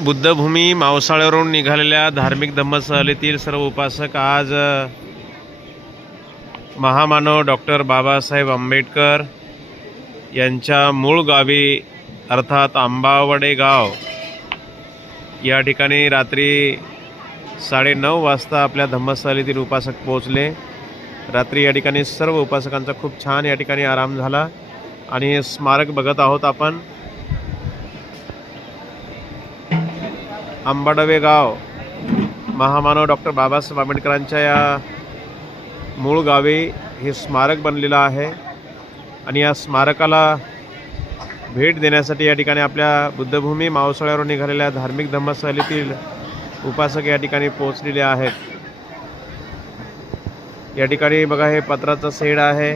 बुद्धभूमी मावसाळ्यावरून निघालेल्या धार्मिक धम्मसहलीतील सर्व उपासक आज महामानव डॉक्टर बाबासाहेब आंबेडकर यांच्या मूळ गावी अर्थात आंबावडे गाव या ठिकाणी रात्री 9:30 वाजता आपल्या धम्मसहलीतील उपासक पोहोचले। रात्री या ठिकाणी सर्व उपासकांचा खूप छान या ठिकाणी आराम झाला आणि हे स्मारक बघत आहोत आपण। आंबाडवे गाव महामानव डॉक्टर बाबासाहेब आंबेडकरांच्या या मूळ गावी हे स्मारक बनलेलं आहे आणि या स्मारकाला भेट देण्यासाठी या ठिकाणी आपल्या बुद्धभूमी मावसाळ्यावरून निघालेल्या धार्मिक धम्मसहलीतील उपासक या ठिकाणी पोहोचलेले आहेत। या ठिकाणी बघा हे पत्राचा शेड आहे।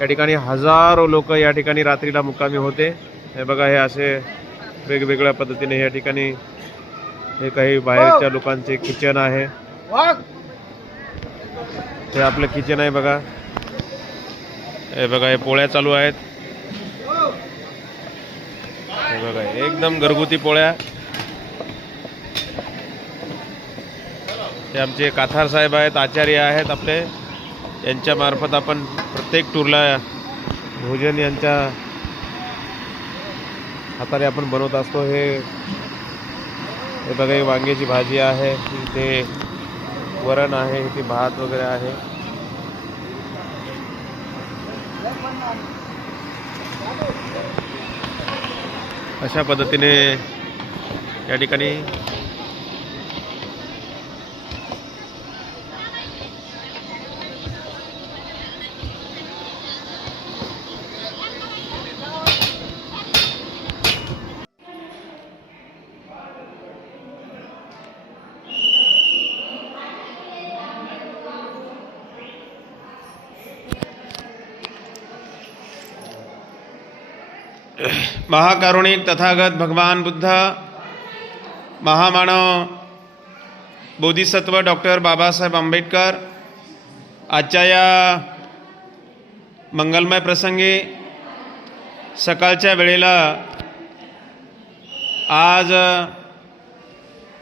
या ठिकाणी हजारो लोक या ठिकाणी रात्रीला मुक्कामी होते। हे बघा हे असे वेगवेगळ्या पद्धतीने या ठिकाणी हे काही बाहेरच्या लोकांचे किचन आहे। हे आपलं किचन आहे बघा। हे बघा हे पोळ्या चालू आहेत। हे बघा एकदम घरगुती पोळ्या। हे आमचे काथार साहेब आहेत, आचार्य आहेत आपले, यांच्या मार्फत आपण प्रत्येक टूरला भोजन यांच्या हाताने आपण बनवत असतो। हे बघा ही वांग्याची भाजी आहे, इथे वरण आहे, इथे भात वगैरे आहे। अशा पद्धतीने या ठिकाणी महाकारुणिक तथागत भगवान बुद्ध महामानव बोधिसत्व डॉक्टर बाबासाहेब आंबेडकर आजच्या या मंगलमय प्रसंगी सकाळच्या वेळेला आज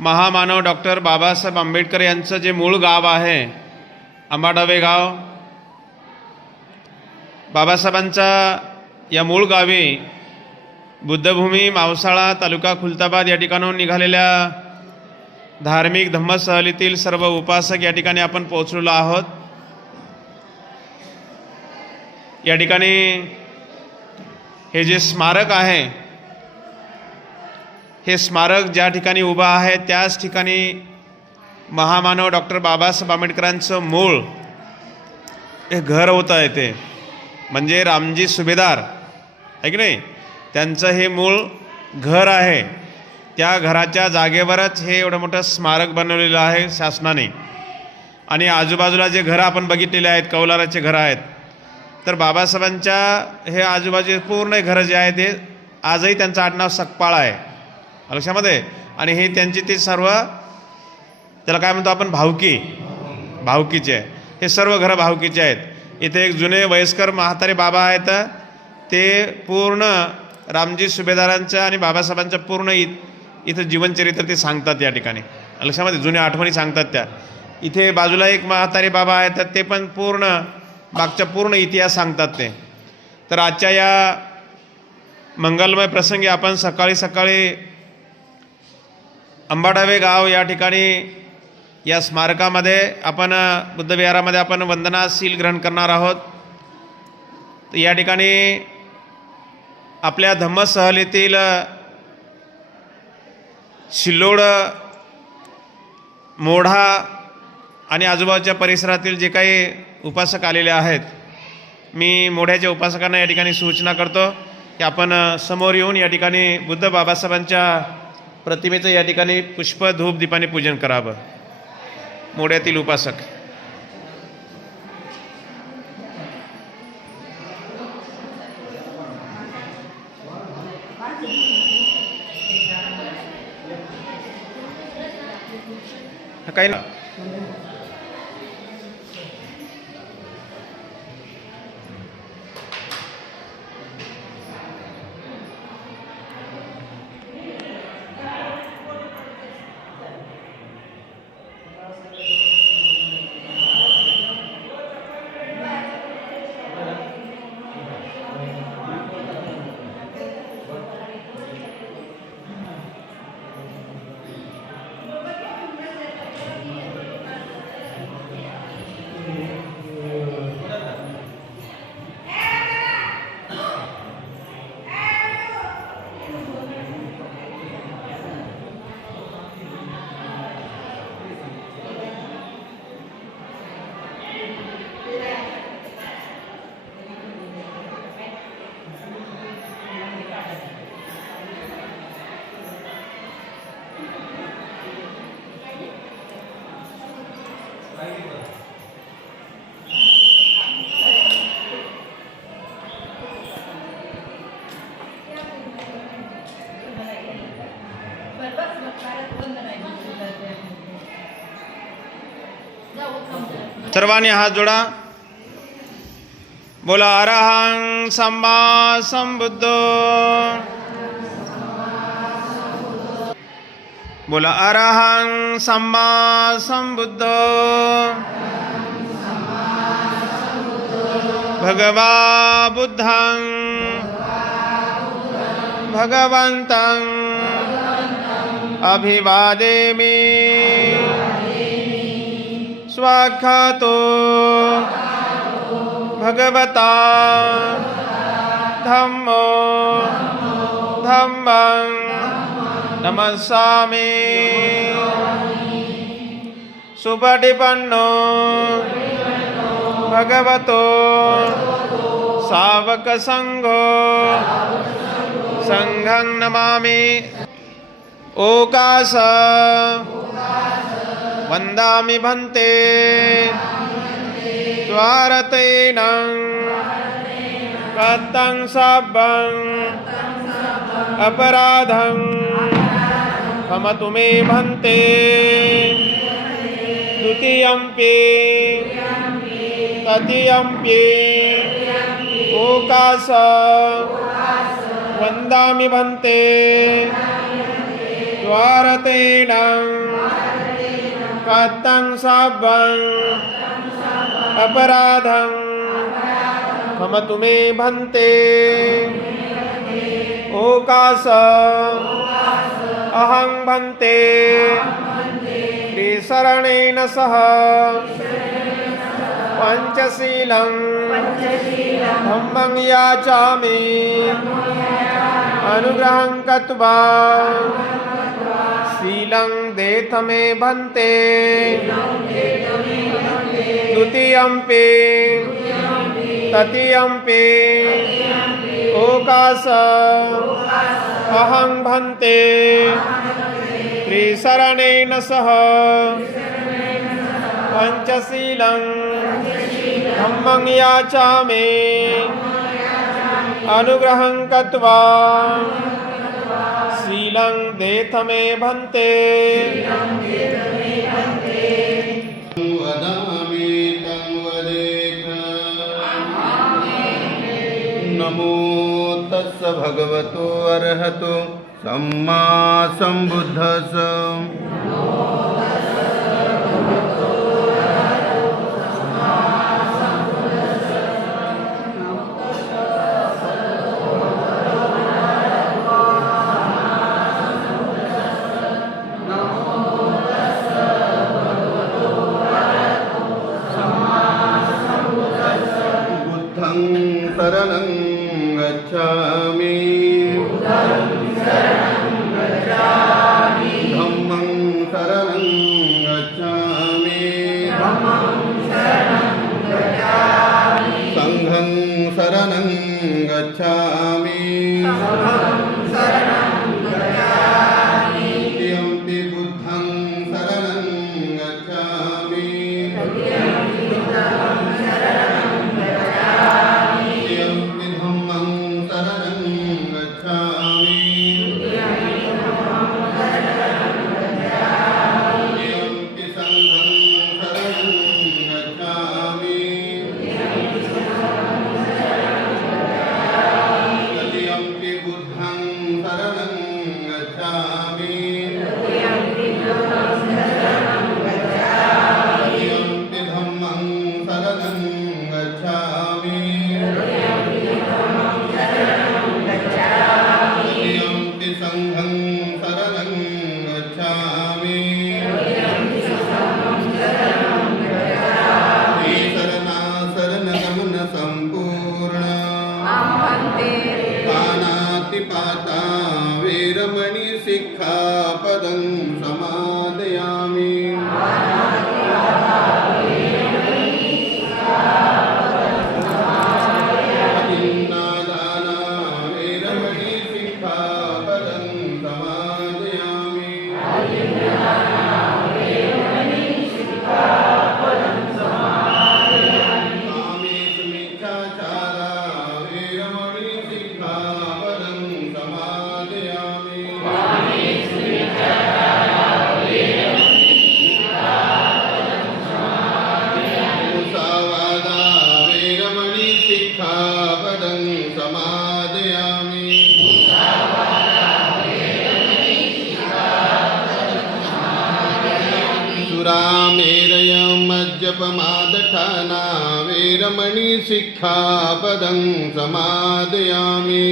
महामानव डॉक्टर बाबासाहेब आंबेडकर यांचं जे मूळ गाव आहे आंबाडवे गाव, बाबासाहेबांचा या मूळ गावी बुद्धभूमी मावसाळा तालुका खुलताबाद या ठिकाणाहून निघालेल्या धार्मिक धम्मसहलीतील सर्व उपासक या ठिकाणी आपण पोहोचलेलो आहोत। या ठिकाणी हे जे स्मारक आहे, हे स्मारक ज्या ठिकाणी उभं आहे त्याच ठिकाणी महामानव डॉक्टर बाबासाहेब आंबेडकरांचं मूळ हे घर होतं आहे। ते म्हणजे रामजी सुभेदार आहे की नाही, त्यांचं हे मूळ घर आहे। त्या घराच्या जागेवरच हे एवढं मोठं स्मारक बनवलेलं आहे शासनाने। आणि आजूबाजूला जे घरं आपण बघितलेले आहेत कौलाराचे घरं आहेत, तर बाबासाहेबांच्या हे आजूबाजू पूर्ण घरं जे आहेत ते आजही त्यांचं आडनाव सकपाळ आहे लक्षामध्ये। आणि हे त्यांची ते सर्व त्याला काय म्हणतो आपण भावकीचे हे सर्व घरं भावकीचे आहेत। इथे एक जुने वयस्कर म्हातारे बाबा आहेत, ते पूर्ण रामजी सुभेदारांचं आणि बाबासाहेबांचं पूर्ण इथं जीवनचरित्र ते सांगतात या ठिकाणी लक्षामध्ये, जुन्या आठवणी सांगतात त्या। इथे बाजूला एक म्हातारे बाबा आहेत, ते पण पूर्ण मागचा पूर्ण इतिहास सांगतात ते। तर आजच्या या मंगलमय प्रसंगी आपण सकाळी सकाळी आंबाडवे गाव या ठिकाणी या स्मारकामध्ये आपण बुद्धविहारामध्ये आपण वंदनाशील ग्रहण करणार आहोत। तर या ठिकाणी आपल्या धम्मसहलीतील शिल्लोड, मोढा आणि आजूबाजूच्या परिसरातील जे काही उपासक आलेले आहेत, मी मोढ्याच्या उपासकांना या ठिकाणी सूचना करतो की आपण समोर येऊन या ठिकाणी बुद्ध बाबासाहेबांच्या प्रतिमेचं या ठिकाणी पुष्प धूप दीपाने पूजन करावं। मोढ्यातील उपासक काही ना सर्वांनी हात जोडा. बोला अरहं सम्मा संबुद्ध. बोला अरहं सम्मा संबुद्ध. भगवा बुद्धं भगवन्तं अभिवादेमि. स्वाक्षातो भगवता धम्मो धम्मं नमस्सामि. सुपटिपन्नो भगवतो सावक संघो संघं नमामि. ओकाश वन्दामि भन्ते द्वारतेन कृतं सब्बं अपराधं क्षमतु मे भन्ते. द्वितीयम्पि तृतीयम्पि ओकाश वन्दामि भन्ते द्वारतेन कृतं सब्बं अपराधं क्षमतु मे भन्ते. ओकाश अहं भन्ते त्रिशरणेन सह पंचशीलं धम्मं याचामि. अनुग्रहं कृत्वा शीलं देथ मे भन्ते. द्वितीयम्पि तृतीयम्पि ओकाश अहं भन्ते त्रिशरणेन सह पंचशीलं धम्मं याचामि. अनुग्रहं कृत्वा शीलं देथ मे भन्ते. वदामि तं वदेत. नमो तस्य भगवतो अर्हतो सम्मा संबुद्धस्स. शरणं गच्छामि. धम्मं शरणं गच्छामि. संघं शरणं गच्छामि. द्वितीयम्पि बुद्धं शरणं गच्छामि. पाता वीरमणि सिक्खापदं समादयामि. अतिन्नादाना वीरमणि सिक्खापदं समादयामि. कामेषु मिथ्याचारा वीरमणि सिक्खापदं समादयामि. कामेरय मज्जपमादठाना वीरमणि सिक्खापदं समादयामि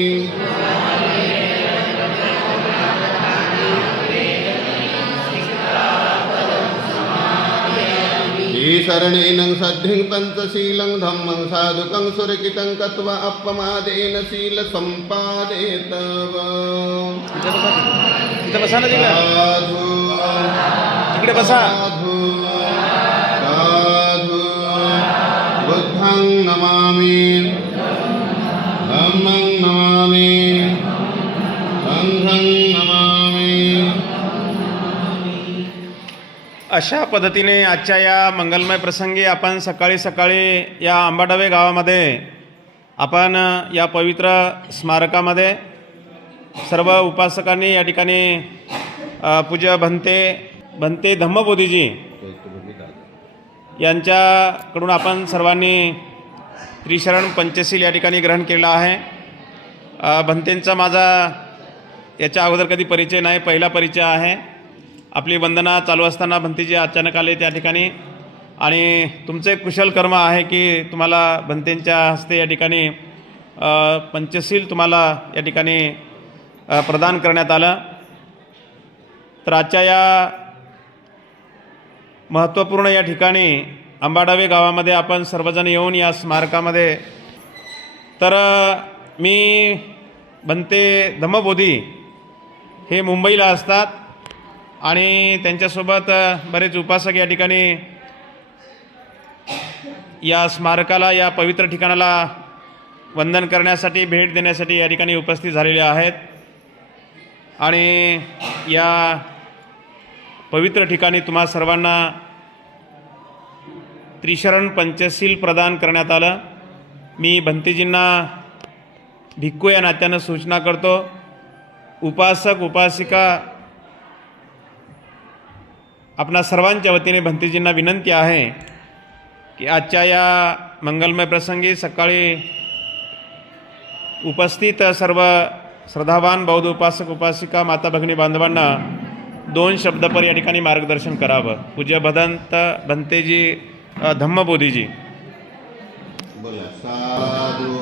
शरणेन सद्धिं पंचशीलं धम्मं साधुकं सुरकितं कत्वा अपमादेन शील संपादे तव इथं बसा ना तिकडे. साधु तिकडे बसा. साधु साधु बुद्धं नमामि धम्मं नमामि संघं नमामि. अशा पद्धतीने आजच्या या मंगलमय प्रसंगी आपण सकाळी सकाळी या आंबाडवे गावामध्ये आपण या पवित्र स्मारकामध्ये सर्व उपासकांनी या ठिकाणी पूज्य भंते धम्मबोधीजी यांच्याकडून आपण सर्वांनी त्रिशरण पंचशील या ठिकाणी ग्रहण केलेला आहे. भंतेंचा माझा याच्या अगोदर कधी परिचय नाही, पहिला परिचय आहे. आपली वंदना चालू असताना भंतेजी अचानक आले त्या ठिकाणी आणि तुमचे कुशल कर्म आहे की तुम्हाला भंतेंच्या हस्ते या ठिकाणी पंचशील तुम्हाला या ठिकाणी प्रदान करण्यात आलं. तर आजच्या या महत्त्वपूर्ण या ठिकाणी आंबाडावे गावामध्ये आपण सर्वजण येऊन या स्मारकामध्ये तर मी भंते धम्मबोधी हे मुंबईला असतात आणि त्यांच्यासोबत बरेच उपासक या ठिकाणी या स्मारकाला या पवित्र ठिकाणाला वंदन करण्यासाठी भेट देण्यासाठी या ठिकाणी उपस्थित झालेले आहेत. आणि या पवित्र ठिकाणी तुम्हा सर्वांना त्रिशरण पंचशील प्रदान करण्यात आलं. मी भंतेजींना भिक्खू या नात्यानं सूचना करतो. उपासक उपासिका आपणा सर्वांच्या वतीने भंतेजींना विनंती आहे की आजच्या या मंगलमय प्रसंगी सकाळी उपस्थित सर्व श्रद्धावान बौद्ध उपासक उपासिका माता भगिनी बांधवांना 2 शब्दपर या ठिकाणी मार्गदर्शन करावं. पूज्य भंतेजी धम्मबोधीजी. बोला साधु